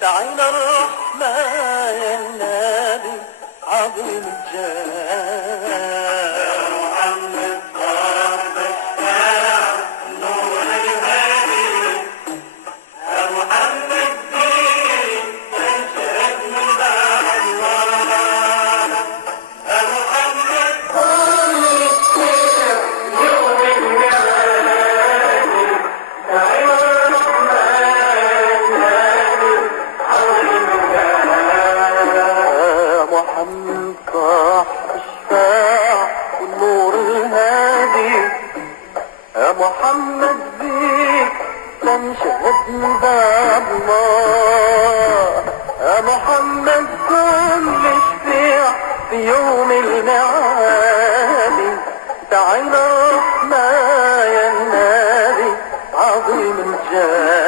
تعالى الرحمة يا النبي عظيم الجاه يا محمد صاحب الشارع نور الهادي يا محمد دين تنشد من بعد الله يا محمد كل الشارع يوم الهادي تعالى الرحمة محمد صاحب الشفاع والنور الهادي يا محمد بيك تنشهد من باب الله يا محمد كل شفيع في يوم المعادي تعالى الرحمة يا النبي عظيم الجاه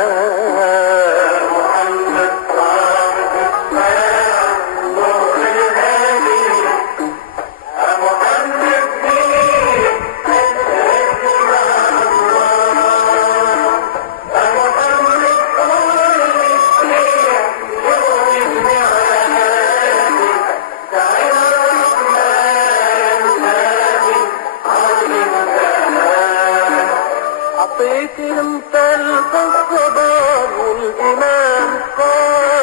عطيت انت الصبر والايمان قال